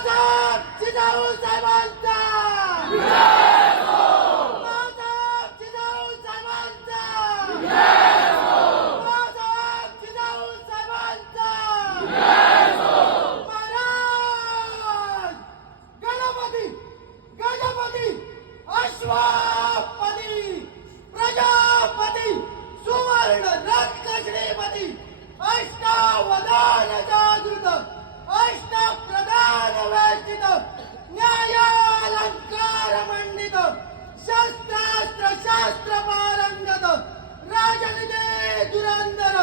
बाळासाहेब जिजाऊ साहेबांचा बाळासाहेब जिजाऊ साहेबांचा बाळासाहेब जिजाऊ साहेबांचा महाराज गणपती गजपती अश्वपती प्रजापती सुवर्ण रत्नश्रीपती अष्टावधान जागृत अष्टप्रधान वेष्टित न्यायालंकार मंडित शस्त्रास्त्र शास्त्र पारंगत राजनिधे धुरंधर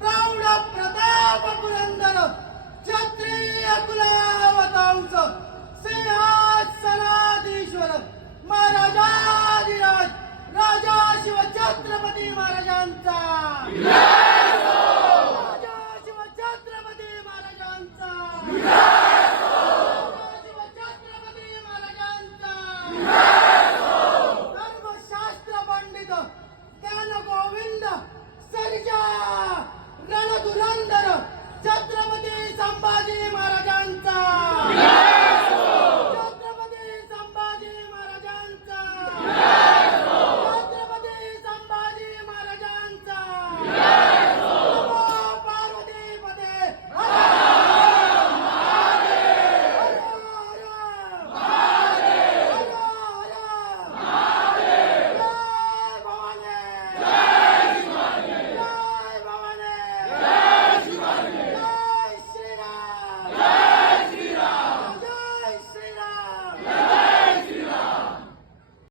प्रौढ प्रताप पुरंदर क्षत्रिय कुलावतांस सिंहासनाधीश्वर महाराजाधिराज राजा शिव छत्रपती महाराजांचा